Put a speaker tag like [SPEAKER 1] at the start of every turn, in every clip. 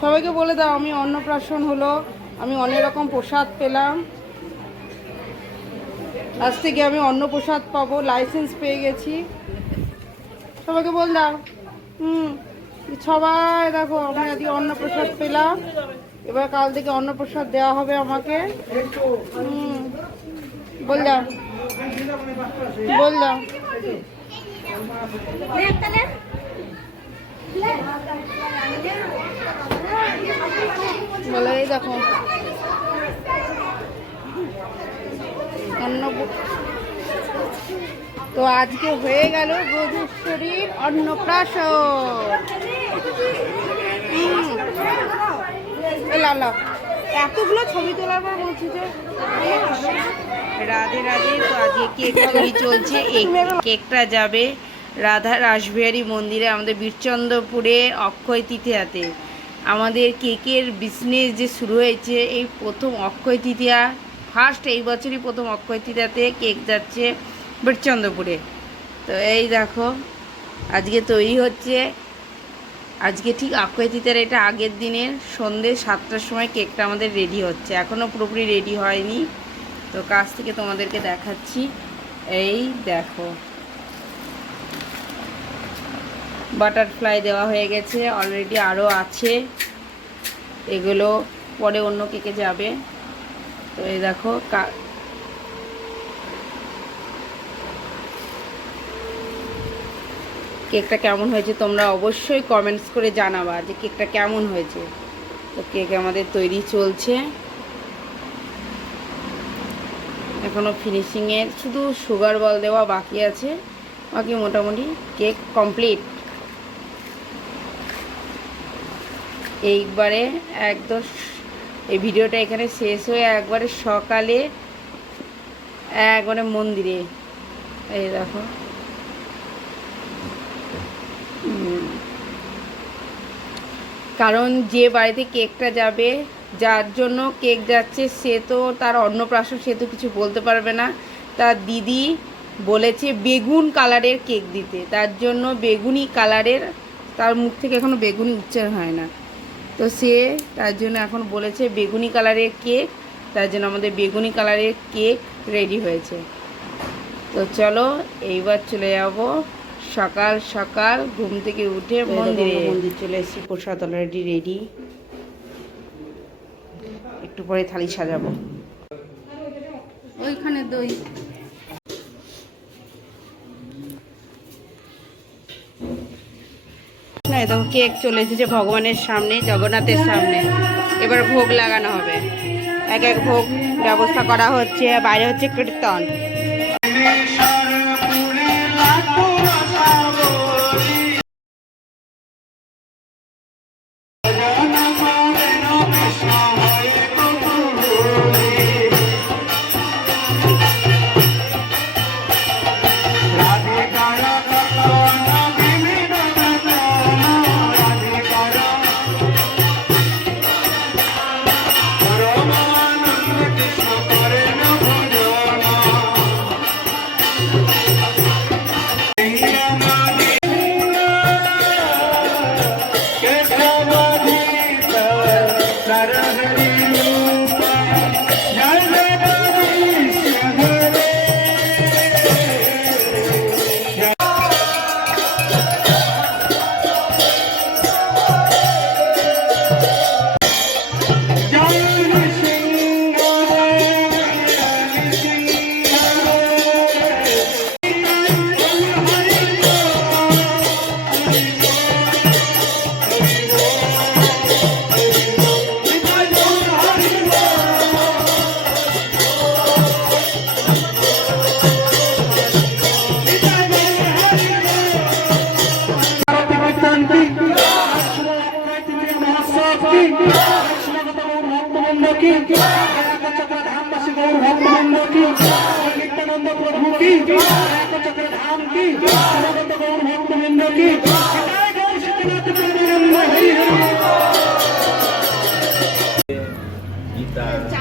[SPEAKER 1] সবাইকে বলে দাও আমি অন্নপ্রাশন হলো আমি অনেক রকম প্রসাদ পেলাম আজ থেকে আমি অন্ন প্রসাদ পাবো লাইসেন্স পেয়ে গেছি সবাইকে বল দাও হুম সবাই দেখো আমার আজকে অন্নপ্রসাদ প্রসাদ পেলাম এবার কাল থেকে অন্নপ্রসাদ প্রসাদ দেওয়া হবে আমাকে হুম বল দাও বল দাও বলে এই দেখো অন্ন তো আজকে হয়ে গেল গধুশ্বরীর অন্নপ্রাশন লাল এতগুলো ছবি তোলার পর বলছি যে রাধে রাধে তো আজকে কেক তৈরি চলছে এই কেকটা যাবে রাধা রাসবিহারী মন্দিরে আমাদের বীরচন্দ্রপুরে অক্ষয় তিথিয়াতে আমাদের কেকের বিজনেস যে শুরু হয়েছে এই প্রথম অক্ষয় তৃতীয়া ফার্স্ট এই বছরই প্রথম অক্ষয় তৃতীয়াতে কেক যাচ্ছে বীরচন্দ্রপুরে তো এই দেখো আজকে তৈরি হচ্ছে আজকে ঠিক অক্ষয় তৃতীয়ার এটা আগের দিনের সন্ধ্যে সাতটার সময় কেকটা আমাদের রেডি হচ্ছে এখনও পুরোপুরি রেডি হয়নি তো কাছ থেকে তোমাদেরকে দেখাচ্ছি এই দেখো বাটারফ্লাই দেওয়া হয়ে গেছে অলরেডি আরও আছে এগুলো পরে অন্য কেকে যাবে তো এই দেখো কেকটা কেমন হয়েছে তোমরা অবশ্যই কমেন্টস করে জানাবা যে কেকটা কেমন হয়েছে তো কেক আমাদের তৈরি চলছে এখনও ফিনিশিংয়ের শুধু সুগার বল দেওয়া বাকি আছে বাকি মোটামুটি কেক কমপ্লিট এইবারে একদম এই ভিডিওটা এখানে শেষ হয়ে একবারে সকালে একবারে হ্যাঁ, মানে মন্দিরে এই দেখো কারণ যে বাড়িতে কেকটা যাবে যার জন্য কেক যাচ্ছে সে তো তার অন্নপ্রাশন সে তো কিছু বলতে পারবে না তার দিদি বলেছে বেগুন কালারের কেক দিতে তার জন্য বেগুনি কালারের তার মুখ থেকে এখনও বেগুনি উচ্চার হয় না তো সে তার জন্য এখন বলেছে বেগুনি কালারের কেক তার জন্য আমাদের বেগুনি কালারের কেক রেডি হয়েছে তো চলো এইবার চলে যাব সকাল সকাল ঘুম থেকে উঠে মন্দিরে মন্দির চলে এসেছি প্রসাদ অলরেডি রেডি একটু পরে থালি সাজাবো ওইখানে দই না এত কেক চলে এসেছে ভগবানের সামনে জগন্নাথের সামনে এবার ভোগ লাগানো হবে এক এক ভোগ ব্যবস্থা করা হচ্ছে বাইরে হচ্ছে কীর্তন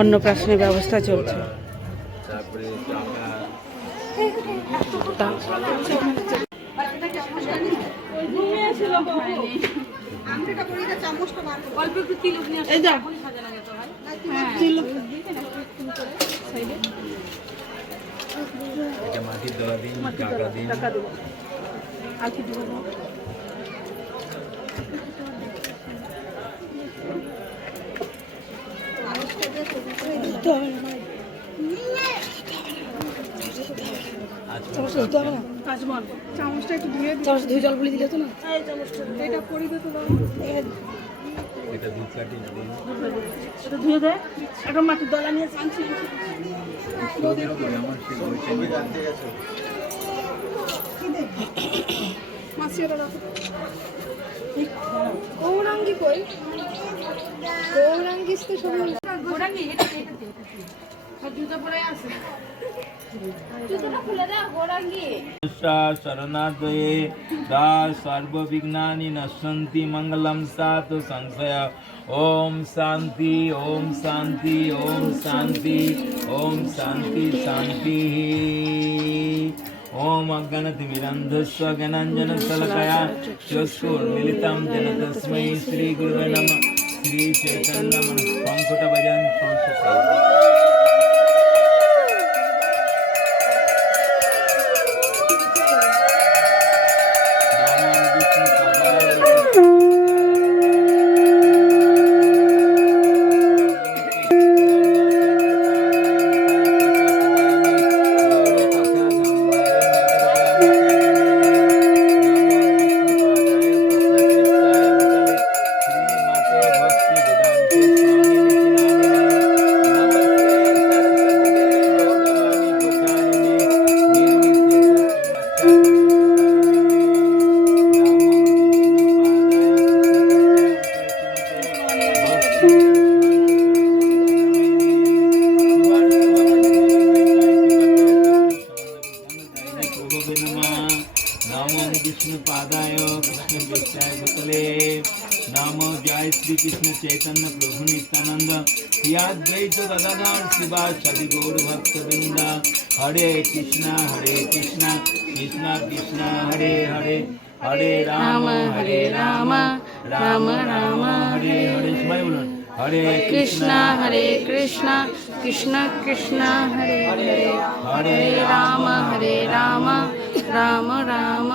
[SPEAKER 1] অন্নপ্রাশনের ব্যবস্থা চলছে মাটির দিন টাকা আর কি চামচটা একটু ধুয়ে চামচ ধুয়ে জল বলে দিলে তো না এটা করি তো ধুয়ে দেয় একটা মাটির দলা নিয়ে চামচ মাসি ওটা গৌরাঙ্গি কই গৌরাঙ্গিস তো সব গৌরাঙ্গি এটা এটা এটা জুতা পরে আছে શરણાદયે દા સર્વવિજ્ઞાની નશ્યંતિ મંગલમ સાત સંશય ઓમ શાંતિ ઓમ શાંતિ ઓમ શાંતિ ઓમ શાંતિ શાંતિ ఓం అగణతిమిరంధస్వ గణాంజన సలకయ చక్షుర్మిళితం జన తస్మై శ్రీ గురువే నమ శ్రీ చైతన్య మన సంకుట భజన్ సంస్కృత कृष्ण पादाय कृष्ण कृष्णवेक्षाय सकले नमो जय श्री कृष्ण चैतन्य प्रभु नित्यानंद याद्वैत गदाधर शिवाचादि गौर बिंदा हरे कृष्णा हरे कृष्णा कृष्णा कृष्णा हरे हरे हरे राम हरे राम राम राम हरे हरे हरे कृष्णा हरे कृष्णा कृष्णा कृष्णा हरे हरे हरे राम हरे राम राम राम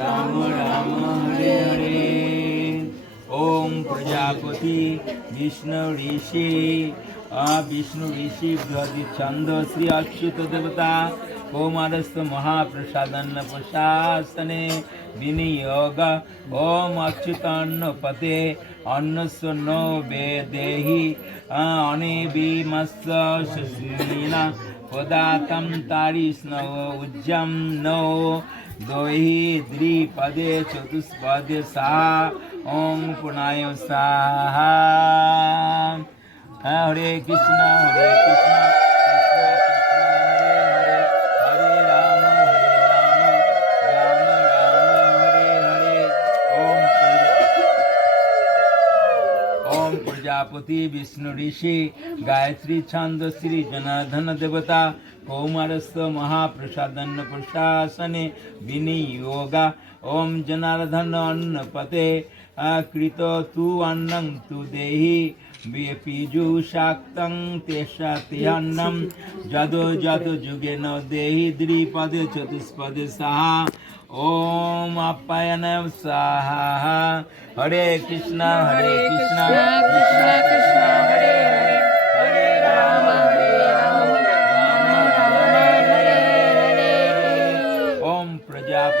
[SPEAKER 1] राम राम हरे हरे ॐ प्रजापति विष्णु ऋषि विष्णु ऋषि छंद श्री अच्युत देवता कौमारस्थ महाप्रसादन्न प्रशासने विनियोग ओम अच्युतान्न पते अन्नस्व नो वेदेहि अनेबिमस्स सुशीला पदातं तारिष्णो उज्जं नो द्वि द्विपदे चतुष्पदे सा ओम पुनाय साहा हरे कृष्णा हरे कृष्णा প্রজাপতি বিষ্ণু ঋষি গায়ত্রী ছন্দ শ্রী জনার্দন দেবতা কৌমারস্থ মহাপ্রসাদ প্রশাসনে বিনিয়োগা ওম জনার্দন অন্নপতে কৃত তু অন্ন তু দেহি बीपीजुषाक्तं तेषातिहन्नं जदो जदो जुगेन देहि द्विपदे चतुष्पदे सहा ॐ अपायन साहा हरे कृष्ण हरे कृष्ण कृष्ण कृष्ण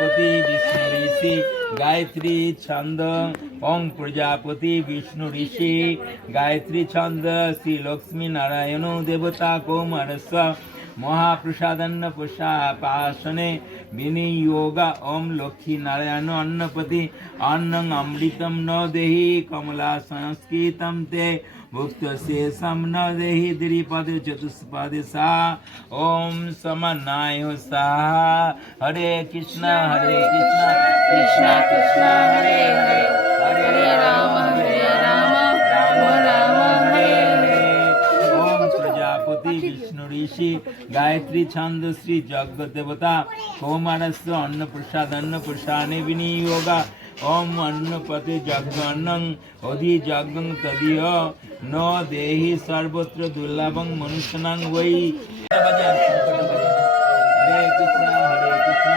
[SPEAKER 1] প্রজাপতি বিষ্ণু ঋষি গায়ত্রী ছন্দ ওং প্রজাপতি বিষ্ণু ঋষি গায়ত্রী ছন্দ শ্রী লক্ষ্মী নারায়ণ দেবতা কৌমারস্ব মহাপ্রসাদান্ন পুষাপাসনে বিনিয়োগ ওম লক্ষ্মী নারায়ণ অন্নপতি অন্নং অমৃতম ন দেহি কমলা সংস্কৃতম তে भुक्त से न देहि द्रिपद चतुष्पद सा ओम समनाय सा हरे कृष्णा हरे कृष्णा कृष्णा कृष्णा हरे हरे हरे राम हरे राम राम राम हरे हरे ओम प्रजापति विष्णु ऋषि गायत्री छंद श्री जगत देवता कौमारस्य अन्न प्रसाद अन्न प्रसाने विनियोगा ओम अन्नपति जगन्न अधि जगं तदीय ন দেহি সর্বত্র দুর্লভং মনুষ্যনাং ওই হরে কৃষ্ণ হরে কৃষ্ণ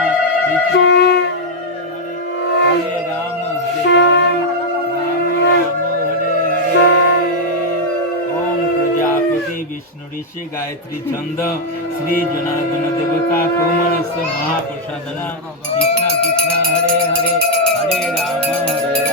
[SPEAKER 1] কৃষ্ণ হরে রাম হরে রাম রাম রাম হরে হরে ওম প্রজাপতি বিষ্ণু ঋষি গায়ত্রী ছন্দ শ্রী জনার্দন দেবতা কোমরস্য মহাপ্রসাদনা কৃষ্ণ কৃষ্ণ হরে হরে হরে রাম হরে রাম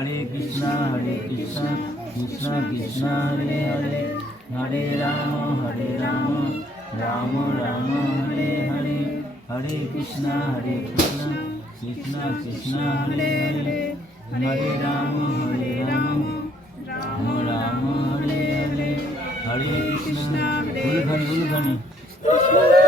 [SPEAKER 1] হরে কৃষ্ণ হরে কৃষ্ণ কৃষ্ণ কৃষ্ণ হরে হরে হরে রাম হরে রাম রাম রাম হরে হরে হরে কৃষ্ণ হরে কৃষ্ণ কৃষ্ণ কৃষ্ণ হরে হরে হরে রাম হরে রাম রাম রাম হরে হরে হরে কৃষ্ণ ভুল ভুল ভুল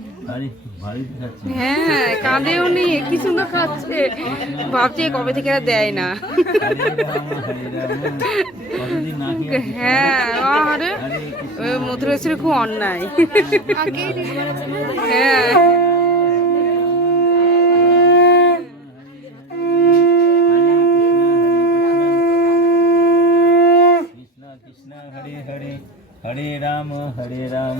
[SPEAKER 1] হ্যাঁ কাঁদেও নেই কি সুন্দর খাচ্ছে ভাবছে কবে থেকে আর দেয় না হ্যাঁ আর মধুরেশ্বরের খুব অন্যায় হ্যাঁ হরে রাম হরে রাম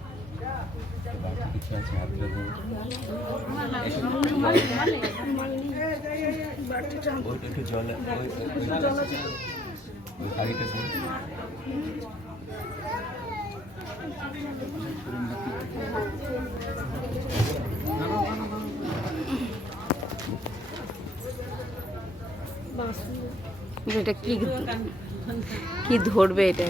[SPEAKER 1] की ये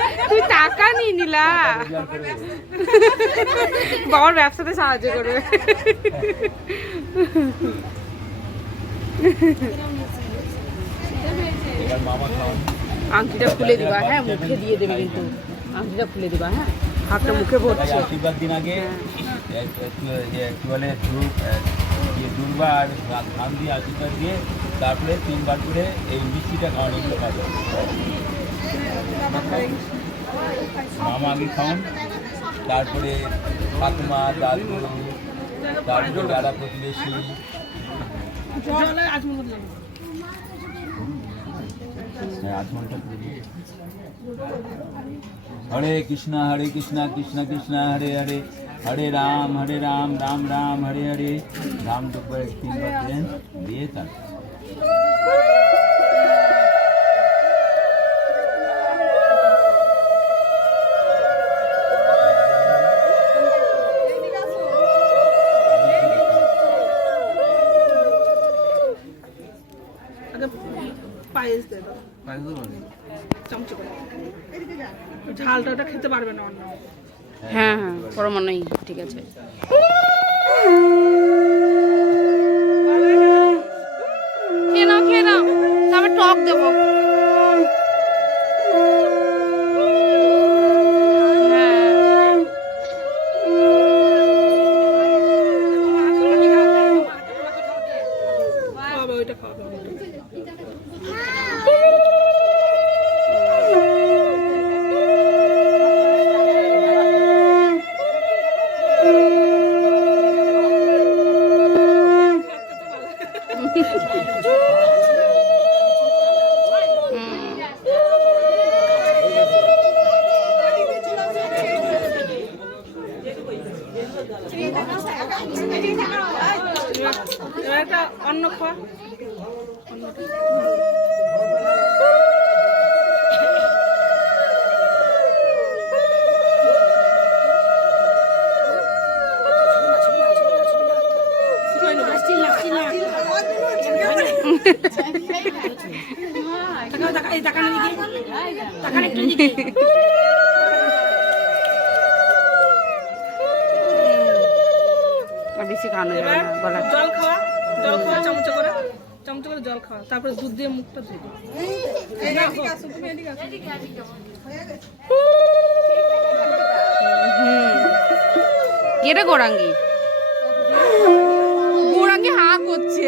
[SPEAKER 1] তুই টাকা নিয়ে নিলা বাবার ব্যবসাতে সাহায্য করবে আংটিটা খুলে দিবা হ্যাঁ মুখে দিয়ে দেবে কিন্তু আংটিটা খুলে দিবা হ্যাঁ হাতটা মুখে
[SPEAKER 2] ভরছে আশীর্বাদ দিন আগে হ্যাঁ। কি বলে দুর্বা আর ধান দিয়ে আশীর্বাদ দিয়ে তারপরে তিনবার করে এই মিষ্টিটা খাওয়ানো পাবে मामी खाउन तरमा दादू दादू दादा प्रतिबी हरे कृष्णा हरे कृष्णा कृष्णा कृष्णा हरे हरे हरे राम हरे राम राम राम हरे हरे राम तो दिए था
[SPEAKER 1] মালটা ওটা খেতে পারবে না অন্য হ্যাঁ হ্যাঁ পরমানই ঠিক আছে খেয়ে নাও খেয়ে নাও তবে টক দেবো একটা অন্য খাওয়া বেশি খাওয়ানো যাবে না জল খাওয়া জল খাওয়া চামচ করে চামচ করে জল খাওয়া তারপরে দুধ দিয়ে মুখটা ধুয়ে কেটে গোরাঙ্গি গোরাঙ্গি হা করছে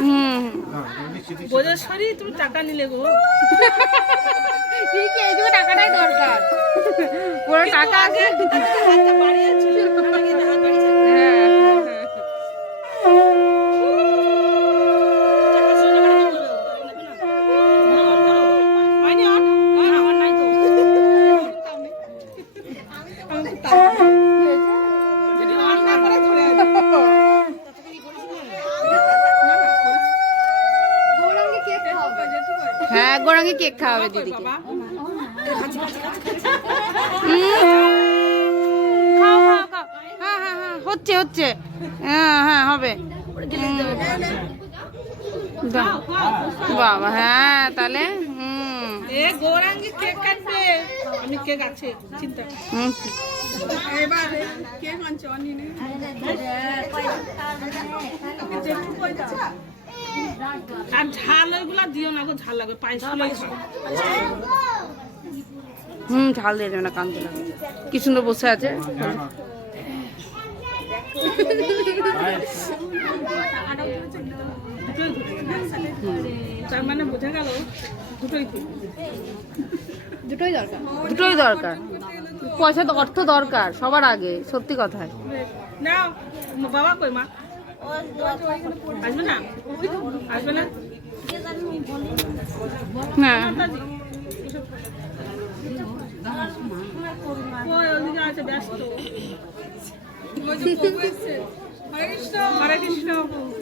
[SPEAKER 1] হুম বোঝেশ্বরী তুমি টাকা নিলে গো টাকাটাই দরকার ওরা টাকা আগে খাওয়াবে দিদিকে হ্যাঁ, হ্যাঁ, হ্যাঁ হচ্ছে হচ্ছে হ্যাঁ হ্যাঁ হবে বাবা হ্যাঁ তাহলে হুম এবার আর ঝাল দিও না গো ঝাল লাগবে পায়েস হুম ঝাল দিয়ে দেবে না কান্দে লাগবে কি সুন্দর বসে আছে মানে দুটোই দরকার পয়সা তো অর্থ দরকার সবার আগে সত্যি কথায় বাবা কই মা আসবে না আসবে না না হরে কৃষ্ণ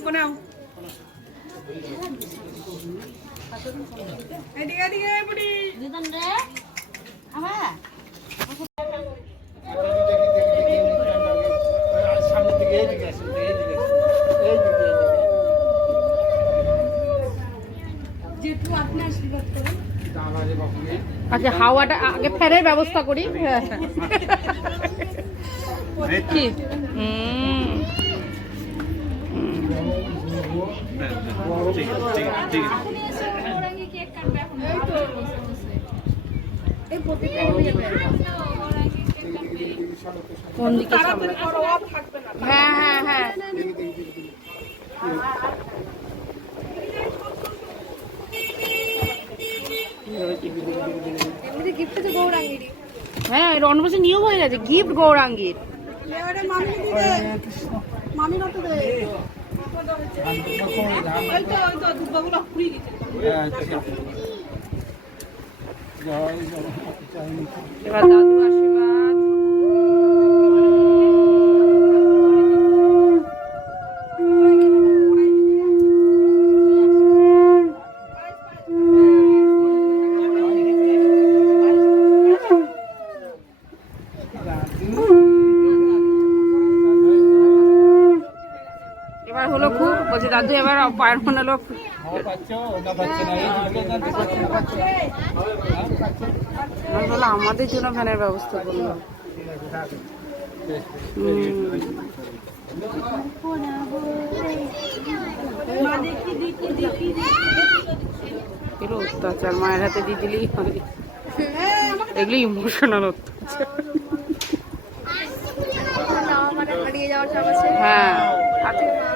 [SPEAKER 1] কোনাও এদিকে এদিকে বুড়ি আমার যে হাওয়াটা আগে ফ্যানের ব্যবস্থা করি হ্যাঁ। কোন দিকে হ্যাঁ হ্যাঁ হ্যাঁ হ্যাঁ এটা অন্য হয়ে গেছে গিফট গৌরাঙ্গির হ্যাঁ, এবার দাদু আশীর্বাদ পারবো লোক আমাদের জন্য ভ্যানের ব্যবস্থা করলো অত্যাচার মায়ের হাতে দিয়ে দিলেই হবে এগুলি ইমোশনাল অত্যাচার হ্যাঁ, হ্যাঁ।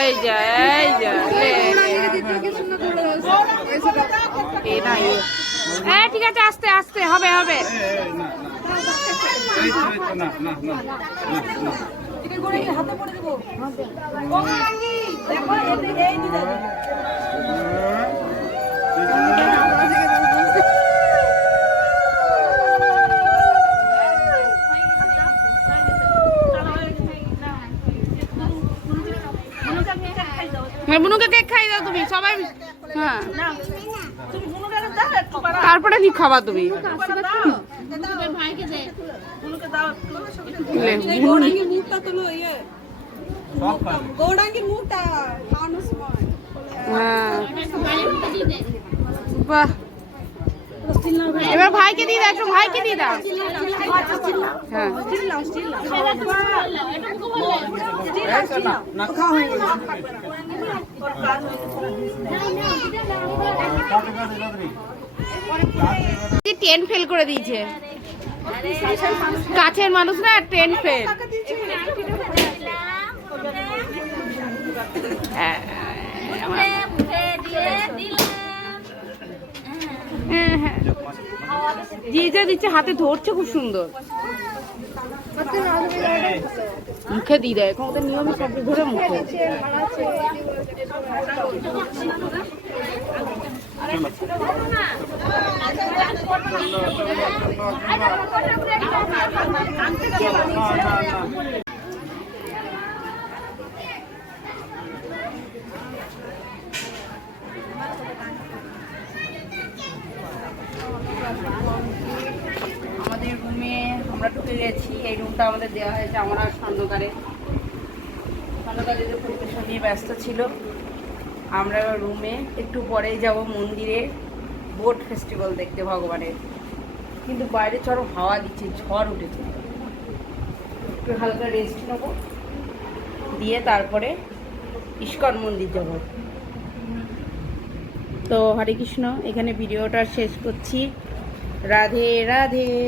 [SPEAKER 1] এই যা এই যা হ্যাঁ ঠিক আছে আস্তে আস্তে হবে হবে হাতে পড়ে দেবো খাই দাও তুমি সবাই হ্যাঁ তারপরে কি খাবা তুমি ইয়ে। হ্যাঁ। এবার ভাইকে দিয়ে দাও একটু ভাইকে দিয়ে দাও হ্যাঁ টেন ফেল করে দিয়েছে কাছের মানুষ না টেন ফেল জিজা দিচ্ছে হাতে ধরছে খুব সুন্দর মুখে দিয়ে দেয় এখন ওদের নিয়মে সব ঘুরে মুখে Thank you. আমরা ঢুকে গেছি এই রুমটা আমাদের দেওয়া হয়েছে আমরা খন্দকারে খন্দকারে যে পরিবেশন নিয়ে ব্যস্ত ছিল আমরা রুমে একটু পরেই যাব মন্দিরে বোট ফেস্টিভ্যাল দেখতে ভগবানের কিন্তু বাইরে চরম হাওয়া দিচ্ছে ঝড় উঠেছে একটু হালকা রেস্ট নেবো দিয়ে তারপরে ইস্কন মন্দির যাব তো হরে কৃষ্ণ এখানে ভিডিওটা শেষ করছি রাধে রাধে